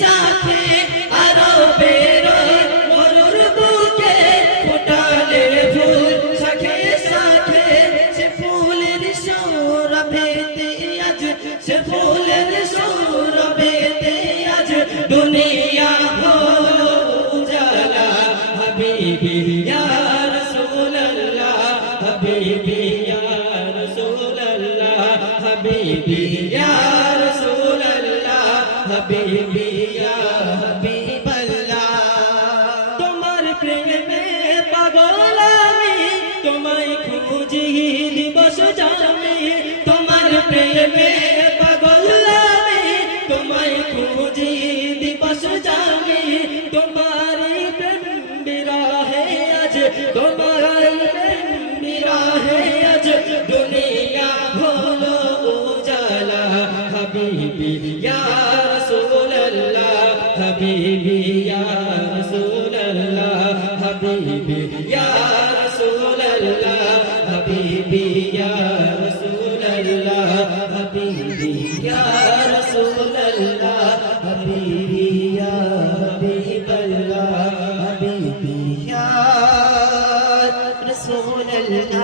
সাথে আরো বেরোয় মরুর বুকে ফোটালে ফুল শাখে শাখে সে ফুলের সৌরভেতে আজ সে ফুলের সৌরভেতে আজ দুনিয়া হলো উজালা হাবিবি ইয়া রাসূলুল্লাহ হাবিবি ইয়া রাসূলুল্লাহ হাবিবি ইয়া রাসূলুল্লাহ হাবিবি ইয়া হাবিবাল্লাহ তোমার প্রেমে পাগল আমি তোমায় খুঁজি দিবস জামি তোমার প্রেমে পাগল আমি তোমায় খুঁজি দিবস জামি তোমারি প্রেম বিরাহে আজ তোমারি প্রেম বিরাহে আজ দুনিয়া হলো উজালা হাবিবি ইয়া রাসূলুল্লাহ হাবিবি ইয়া রাসূলুল্লাহ হাবিবি ইয়া রাসূলুল্লাহ হাবিবি ইয়া রাসূলুল্লাহ হাবিবি ইয়া রাসূলুল্লাহ হাবিবি ইয়া হাবিবাল্লাহ হাবিবি ইয়া রাসূলুল্লাহ